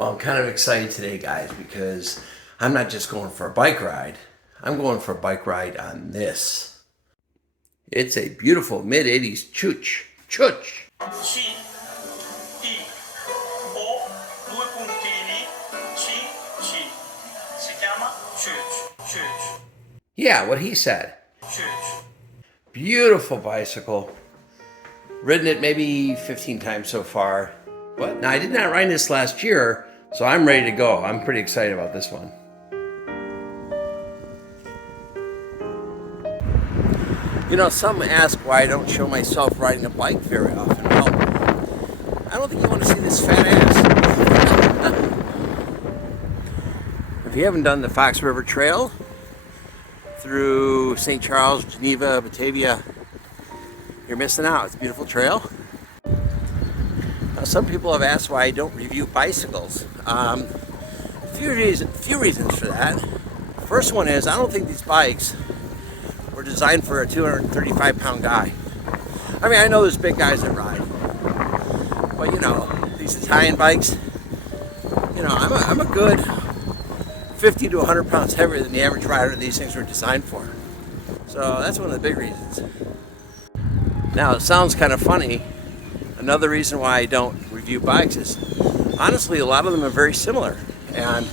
Well, I'm kind of excited today, guys, because I'm not just going for a bike ride. I'm going for a bike ride on this. It's a beautiful mid-80s Ciocc. Ciocc. Yeah, what he said. Beautiful bicycle. Ridden it maybe 15 times so far. But now I did not ride this last year, so I'm ready to go. I'm pretty excited about this one. You know, some ask why I don't show myself riding a bike very often. Well, I don't think you want to see this fat ass. If you haven't done the Fox River Trail through St. Charles, Geneva, Batavia, you're missing out. It's a beautiful trail. Now, some people have asked why I don't review bicycles. A few reasons for that. First one is I don't think these bikes were designed for a 235-pound guy. I mean, I know there's big guys that ride, but you know, these Italian bikes, you know, I'm a good 50 to 100 pounds heavier than the average rider these things were designed for. So that's one of the big reasons. Now, it sounds kind of funny. Another reason why I don't review bikes is, honestly, a lot of them are very similar. And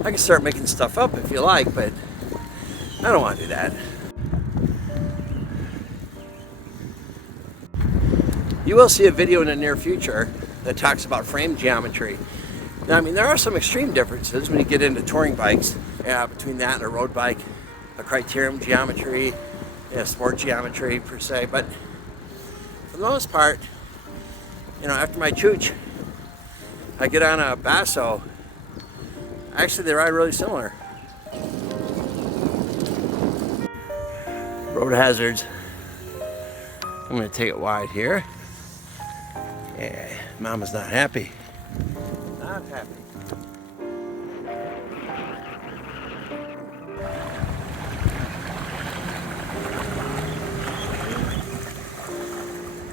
I can start making stuff up if you like, but I don't want to do that. You will see a video in the near future that talks about frame geometry. Now, I mean, there are some extreme differences when you get into touring bikes between that and a road bike, a criterium geometry, sport geometry per se. But for the most part, you know, after my Ciocc, I get on a Basso. Actually, they ride really similar. Road hazards. I'm going to take it wide here. Yeah, Mama's not happy. Not happy.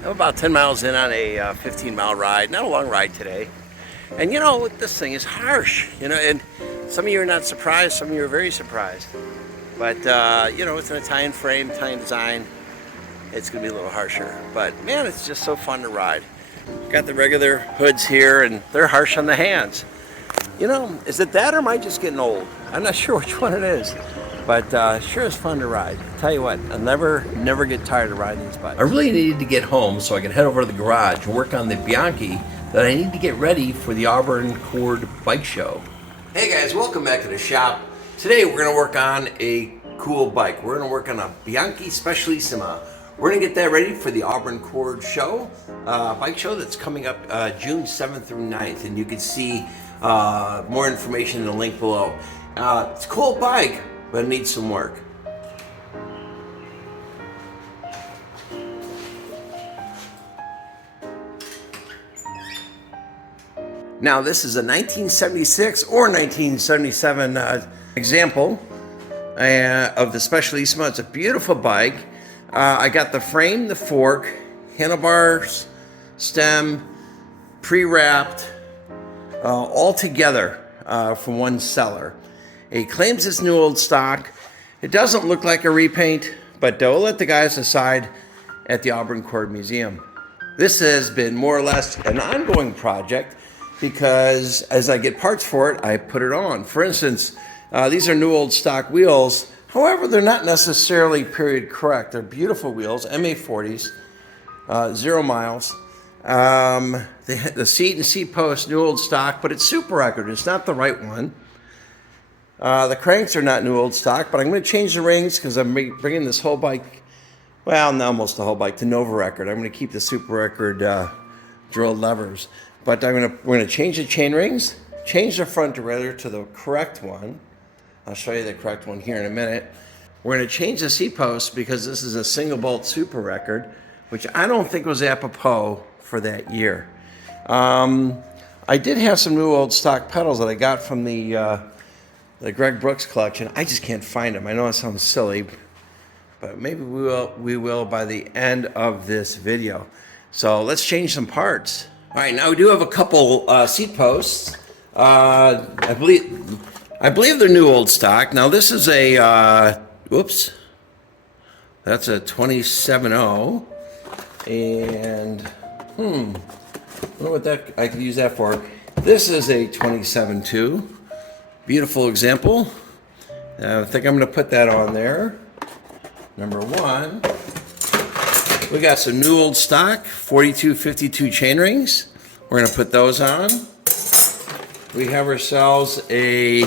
I'm about 10 miles in on a 15-mile ride. Not a long ride today. And you know, this thing is harsh. You know, and some of you are not surprised. Some of you are very surprised. But, you know, it's an Italian frame, Italian design. It's going to be a little harsher. But, man, it's just so fun to ride. Got the regular hoods here, and they're harsh on the hands. You know, is it that or am I just getting old? I'm not sure which one it is. But sure is fun to ride. Tell you what, I'll never get tired of riding these bikes. I really needed to get home so I could head over to the garage and work on the Bianchi that I need to get ready for the Auburn Cord Bike Show. Hey guys, welcome back to the shop. Today we're going to work on a cool bike. We're going to work on a Bianchi Specialissima. We're going to get that ready for the Auburn Cord Show, bike show that's coming up June 7th through 9th. And you can see more information in the link below. It's a cool bike, but it needs some work. Now this is a 1976 or 1977 example of the Specialissima. It's a beautiful bike. I got the frame, the fork, handlebars, stem, pre-wrapped, all together from one seller. He claims it's new old stock. It doesn't look like a repaint, but we'll let the guys decide at the Auburn Cord Museum. This has been more or less an ongoing project because as I get parts for it, I put it on. For instance, these are new old stock wheels. However, they're not necessarily period correct. They're beautiful wheels, MA40s, 0 miles. The seat and seat post, new old stock, but it's super record. It's not the right one. The cranks are not new old stock, but I'm going to change the rings because I'm bringing this whole bike, well, almost the whole bike, to Nova record. I'm going to keep the super record drilled levers, but we're going to change the chain rings, change the front derailleur to the correct one. I'll show you the correct one here in a minute. We're going to change the seat post because this is a single bolt super record, which I don't think was apropos for that year. I did have some new old stock pedals that I got from the Greg Brooks collection. I just can't find them. I know it sounds silly, but maybe we will by the end of this video. So let's change some parts. All right, now we do have a couple seat posts. I believe they're new old stock. Now this is a, whoops, that's a 27.0, and I wonder what that I could use that for. This is a 27.2. Beautiful example. I think I'm going to put that on there. Number one. We got some new old stock 4252 chain rings. We're going to put those on. We have ourselves a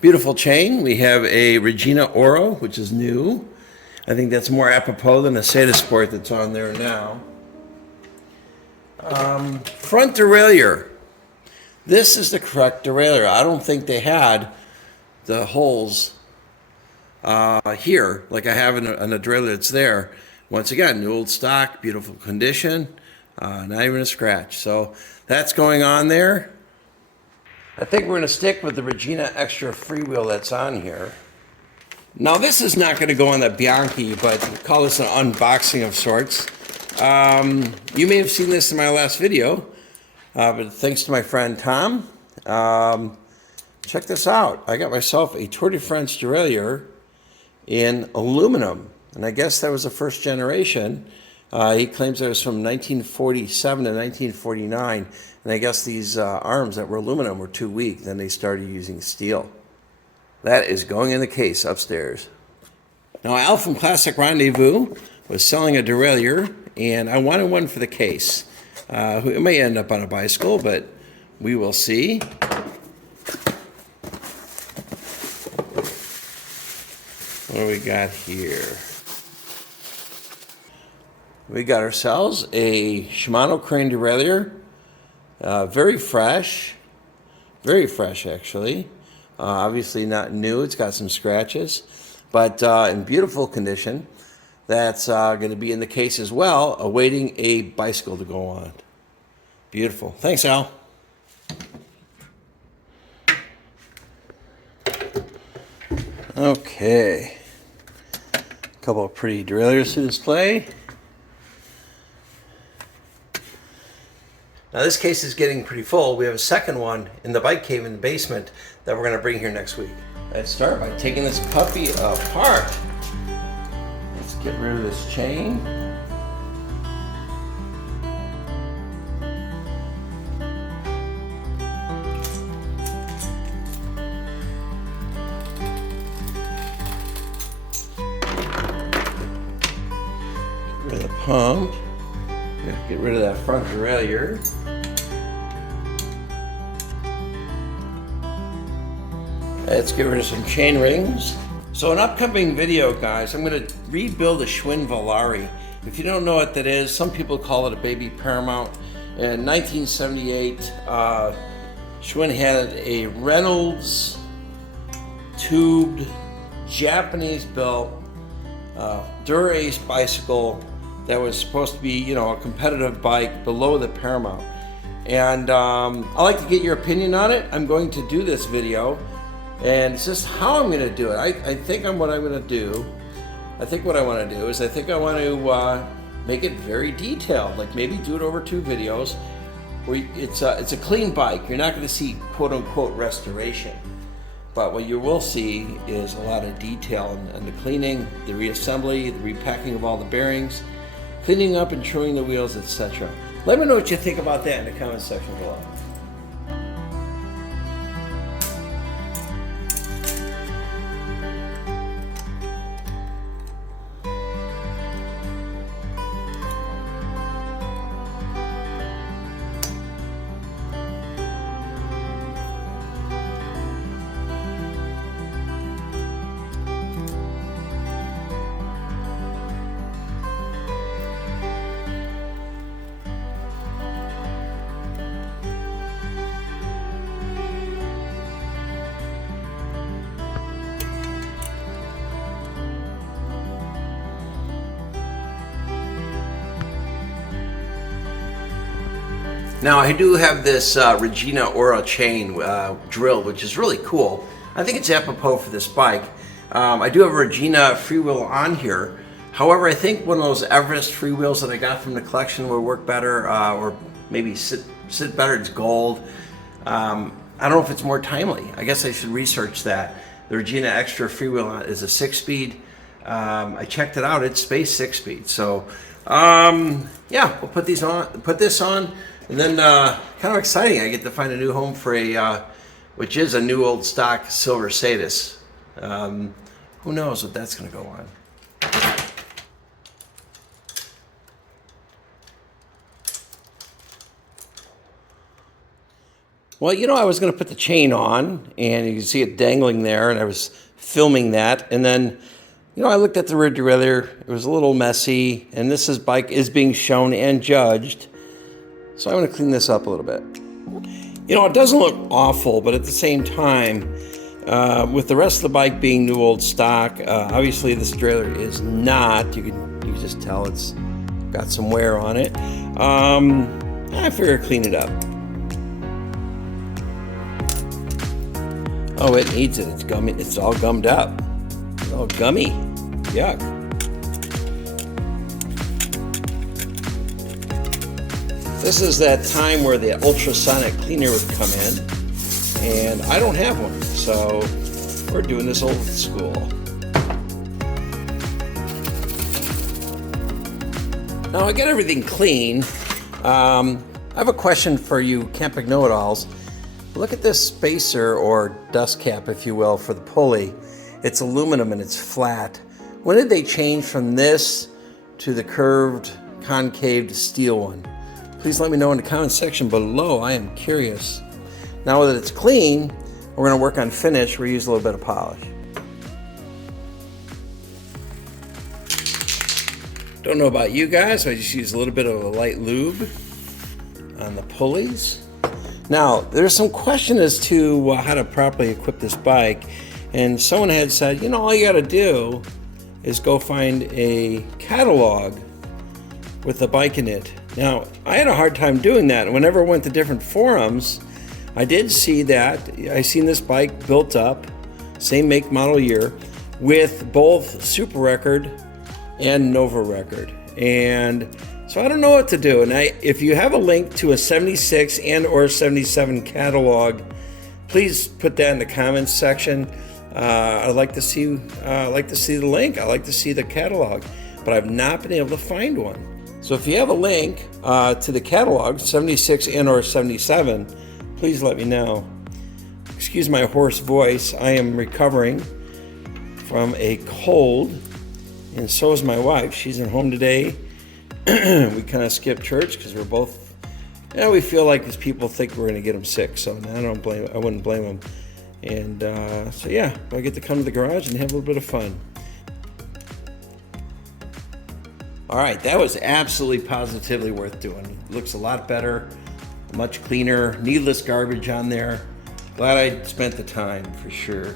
beautiful chain. We have a Regina Oro, which is new. I think that's more apropos than a Seda Sport that's on there now. Front derailleur. This is the correct derailleur. I don't think they had the holes here like I have in a derailleur that's there. Once again, new old stock, beautiful condition, not even a scratch. So that's going on there. I think we're going to stick with the Regina Extra freewheel that's on here. Now this is not going to go on the Bianchi, but call this an unboxing of sorts. You may have seen this in my last video, but thanks to my friend Tom. Check this out. I got myself a Tour de France derailleur in aluminum, and I guess that was the first generation. He claims that it was from 1947 to 1949, and I guess these arms that were aluminum were too weak. Then they started using steel. That is going in the case upstairs. Now, Al from Classic Rendezvous was selling a derailleur, and I wanted one for the case. It may end up on a bicycle, but we will see. What do we got here? We got ourselves a Shimano crane derailleur. Very fresh actually. Obviously not new, it's got some scratches, but in beautiful condition. That's going to be in the case as well, awaiting a bicycle to go on. Beautiful. Thanks, Al. Okay. A couple of pretty derailleurs to display. Now this case is getting pretty full. We have a second one in the bike cave in the basement that we're going to bring here next week. Let's start by taking this puppy apart. Let's get rid of this chain. Get rid of the pump. Get rid of that front derailleur. Let's get rid of some chain rings. So an upcoming video, guys, I'm going to rebuild a Schwinn Volare. If you don't know what that is, some people call it a baby Paramount. In 1978, Schwinn had a Reynolds tubed, Japanese-built Dura-Ace bicycle that was supposed to be, you know, a competitive bike below the Paramount. And I'd like to get your opinion on it. I'm going to do this video, and it's just how I'm going to do it. I think what I'm going to do, I think what I want to do is I think I want to make it very detailed, like maybe do it over 2 videos where it's a clean bike. You're not going to see quote-unquote restoration. But what you will see is a lot of detail in the cleaning, the reassembly, the repacking of all the bearings, cleaning up and trimming the wheels, etc. Let me know what you think about that in the comment section below. Now I do have this Regina Oro chain drill, which is really cool. I think it's apropos for this bike. I do have a Regina freewheel on here. However, I think one of those Everest freewheels that I got from the collection will work better, or maybe sit better. It's gold. I don't know if it's more timely. I guess I should research that. The Regina Extra freewheel is a 6-speed. I checked it out. It's space 6-speed. So yeah, we'll put this on, and then kind of exciting. I get to find a new home for which is a new old stock silver Sadis. Who knows what that's going to go on. Well, you know, I was going to put the chain on, and you can see it dangling there, and I was filming that, and then, you know, I looked at the rear derailleur. It was a little messy, and this bike is being shown and judged, so I'm going to clean this up a little bit. You know, it doesn't look awful, but at the same time, with the rest of the bike being new old stock, obviously this derailleur is not. You can just tell it's got some wear on it. I figure clean it up. Oh, it needs it. It's gummy. It's all gummed up. It's all gummy. Yuck. This is that time where the ultrasonic cleaner would come in, and I don't have one, so we're doing this old school. Now I got everything clean. I have a question for you camping know-it-alls. Look at this spacer, or dust cap, if you will, for the pulley. It's aluminum and it's flat. When did they change from this to the curved, concaved steel one? Please let me know in the comment section below. I am curious. Now that it's clean, we're going to work on finish. We'll use a little bit of polish. Don't know about you guys, I just use a little bit of a light lube on the pulleys. Now, there's some question as to how to properly equip this bike, and someone had said, you know, all you got to do is go find a catalog with the bike in it. Now, I had a hard time doing that. Whenever I went to different forums, I did see that. I seen this bike built up, same make, model, year, with both Super Record and Nova Record. And so I don't know what to do. And if you have a link to a 76 and or 77 catalog, please put that in the comments section. I'd like to see the link. I'd like to see the catalog, but I've not been able to find one. So if you have a link to the catalog, 76 and or 77, please let me know. Excuse my hoarse voice. I am recovering from a cold, and so is my wife. She's at home today. We kind of skipped church because we're both, we feel like these people think we're going to get them sick. So I wouldn't blame them. And so yeah, I get to come to the garage and have a little bit of fun. All right, that was absolutely positively worth doing. It looks a lot better, much cleaner, needless garbage on there. Glad I spent the time for sure.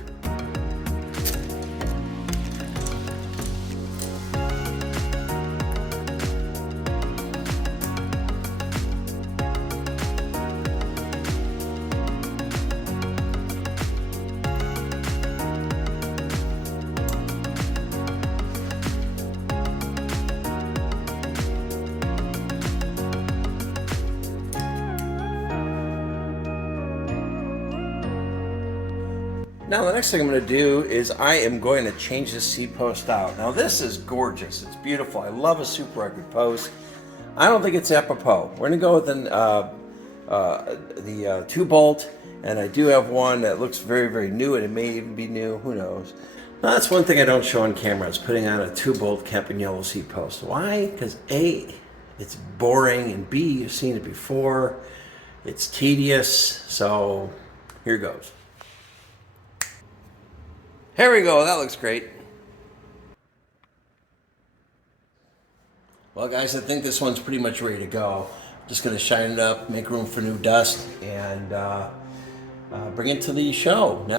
Now the next thing I'm going to do is I am going to change this seat post out. Now this is gorgeous. It's beautiful. I love a Super Record post. I don't think it's apropos. We're going to go with the 2-bolt, and I do have one that looks very, very new, and it may even be new. Who knows? Now that's one thing I don't show on camera, is putting on a 2-bolt Campagnolo seat post. Why? Because A, it's boring, and B, you've seen it before. It's tedious. So here goes. Here we go, that looks great. Well guys, I think this one's pretty much ready to go. Just gonna shine it up, make room for new dust, and bring it to the show. Now,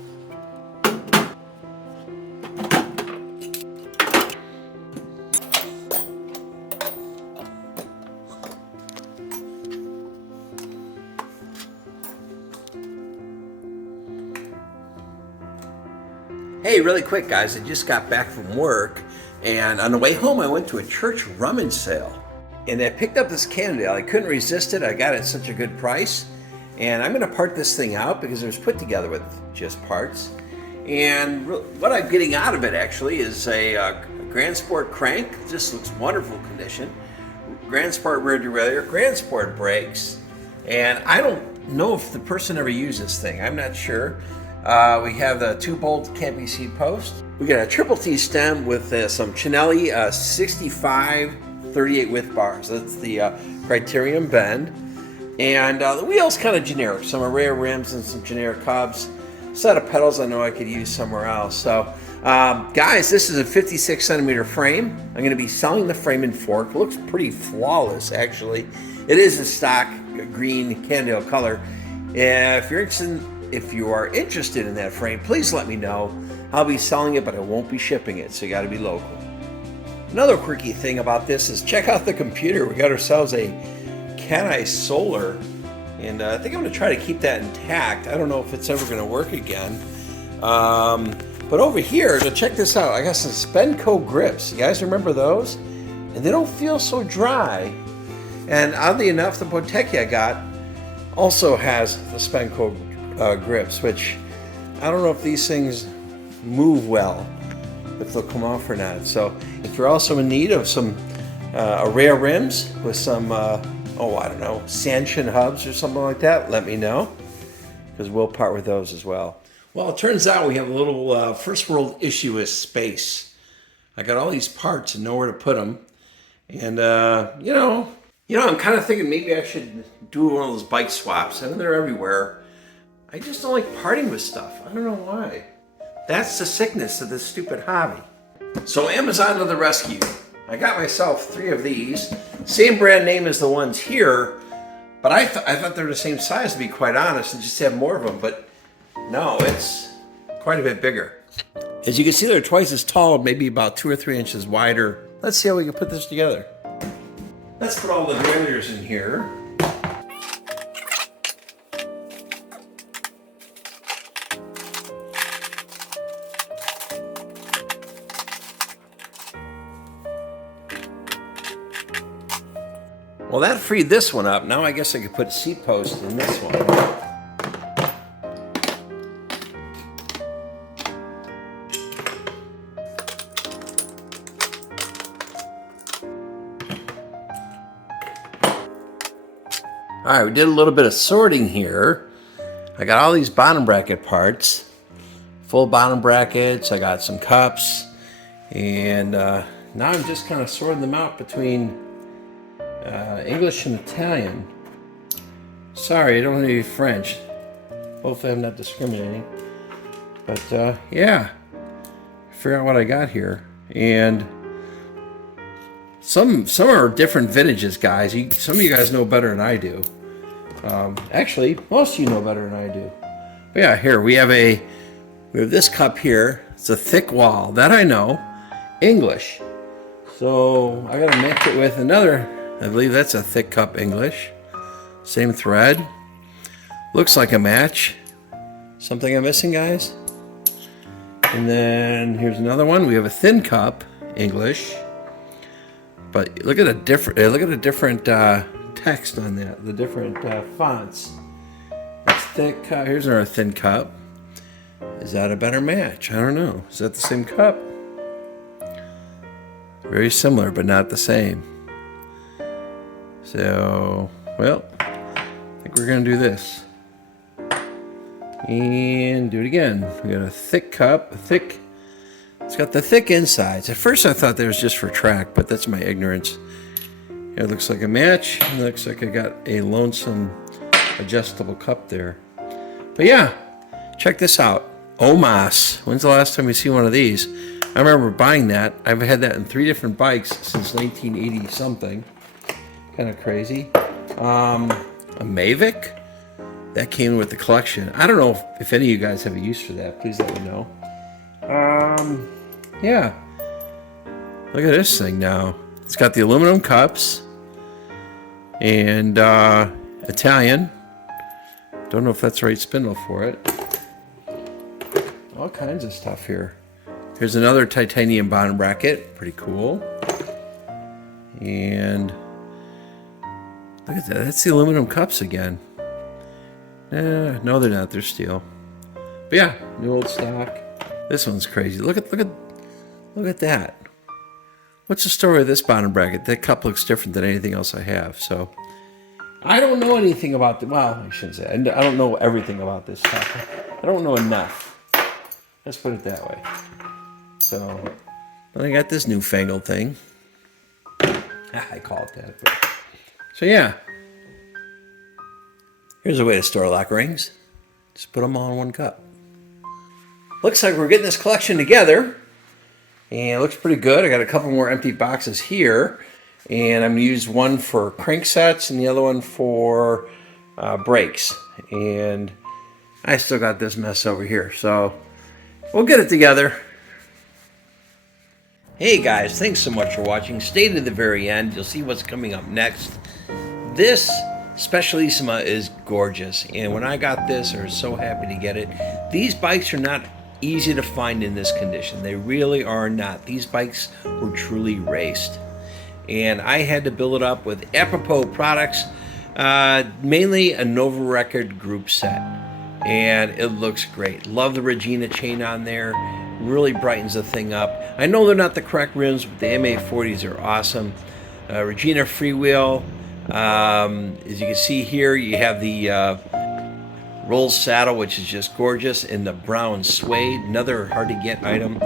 hey, really quick guys, I just got back from work, and on the way home I went to a church rummage sale, and I picked up this Cannondale. I couldn't resist it. I got it at such a good price, And I'm going to part this thing out because it was put together with just parts. And what I'm getting out of it actually is a Grand Sport crank. This looks wonderful condition. Grand Sport rear derailleur, Grand Sport brakes. And I don't know if the person ever used this thing. I'm not sure. We have the 2-bolt can't be seen post. We got a triple T stem with some Chinelli 65 38 width bars. That's the Criterium bend. And the wheel's kind of generic. Some rare rims and some generic hubs. Set of pedals I know I could use somewhere else. So guys, this is a 56 centimeter frame. I'm going to be selling the frame in fork. It looks pretty flawless actually. It is a stock green Cannondale color. If you are interested in that frame, please let me know. I'll be selling it, but I won't be shipping it, so you got to be local. Another quirky thing about this is check out the computer. We got ourselves a Cat-Eye Solar, and I think I'm going to try to keep that intact. I don't know if it's ever going to work again. But over here, to check this out, I got some Spenco grips. You guys remember those? And they don't feel so dry. And oddly enough, the Botecchi I got also has the Spenco grips, which I don't know if these things move well, if they'll come off or not. So if you're also in need of some rare rims with some, I don't know, Sanshin hubs or something like that, let me know, because we'll part with those as well. Well, it turns out we have a little first world issue with space. I got all these parts and nowhere to put them. And, I'm kind of thinking maybe I should do one of those bike swaps. I know they're everywhere. I just don't like parting with stuff. I don't know why. That's the sickness of this stupid hobby. So Amazon to the rescue. I got myself 3 of these. Same brand name as the ones here, but I thought they're the same size, to be quite honest, and just have more of them. But no, it's quite a bit bigger. As you can see, they're twice as tall, maybe about 2 or 3 inches wider. Let's see how we can put this together. Let's put all the derailleurs in here. Well, that freed this one up. Now I guess I could put a seat post in this one. All right, we did a little bit of sorting here. I got all these bottom bracket parts, full bottom brackets. I got some cups, and now I'm just kind of sorting them out between English and Italian. Sorry, I don't want to be French. Hopefully I'm not discriminating. But yeah, figure out what I got here. And some are different vintages, guys. Some of you guys know better than I do. Actually, most of you know better than I do. But yeah, here we have this cup here. It's a thick wall. That I know. English. So I gotta match it with another. I believe that's a thick cup English. Same thread. Looks like a match. Something I'm missing, guys? And then here's another one. We have a thin cup English. But look at a different text on that. The different fonts. It's thick. Here's our thin cup. Is that a better match? I don't know. Is that the same cup? Very similar, but not the same. So, well, I think we're going to do this. And do it again. We got a thick cup, it's got the thick insides. At first I thought that was just for track, but that's my ignorance. It looks like a match. It looks like I got a lonesome adjustable cup there. But yeah, check this out. Omas. When's the last time we see one of these? I remember buying that. I've had that in 3 different bikes since 1980 something. Kind of crazy. A Mavic that came with the collection. I don't know if any of you guys have a use for that. Please let me know. Yeah. Look at this thing now. It's got the aluminum cups and Italian. Don't know if that's the right spindle for it. All kinds of stuff here. Here's another titanium bottom bracket. Pretty cool. And look at that. That's the aluminum cups again. No, they're not. They're steel. But yeah, new old stock. This one's crazy. Look at that. What's the story of this bottom bracket? That cup looks different than anything else I have. So I don't know anything about the. Well, I shouldn't say. I don't know everything about this stuff. I don't know enough. Let's put it that way. So, then I got this newfangled thing. I call it that. But. So yeah. Here's a way to store lock rings. Just put them all in one cup. Looks like we're getting this collection together. And it looks pretty good. I got a couple more empty boxes here. And I'm going to use one for crank sets and the other one for brakes. And I still got this mess over here. So we'll get it together. Hey guys, thanks so much for watching. Stay to the very end. You'll see what's coming up next. This Specialissima is gorgeous. And when I got this, I was so happy to get it. These bikes are not easy to find in this condition. They really are not. These bikes were truly raced. And I had to build it up with apropos products, mainly a Nova Record group set. And it looks great. Love the Regina chain on there. Really brightens the thing up. I know they're not the correct rims, but the MA40s are awesome. Regina freewheel. As you can see here, you have the Rolls saddle, which is just gorgeous, and the brown suede, another hard to get item,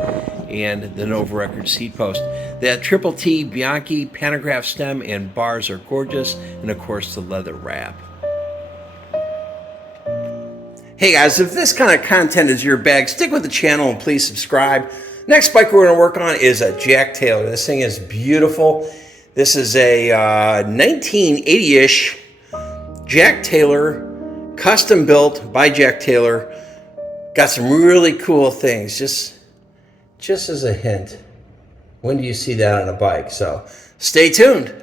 and the Nova Record seat post. That Triple T Bianchi pantograph stem and bars are gorgeous, and of course the leather wrap. Hey guys, if this kind of content is your bag, stick with the channel and please subscribe. Next bike we're going to work on is a Jack Taylor. This thing is beautiful. This is a 1980-ish Jack Taylor, custom built by Jack Taylor. Got some really cool things. Just as a hint, when do you see that on a bike? So stay tuned.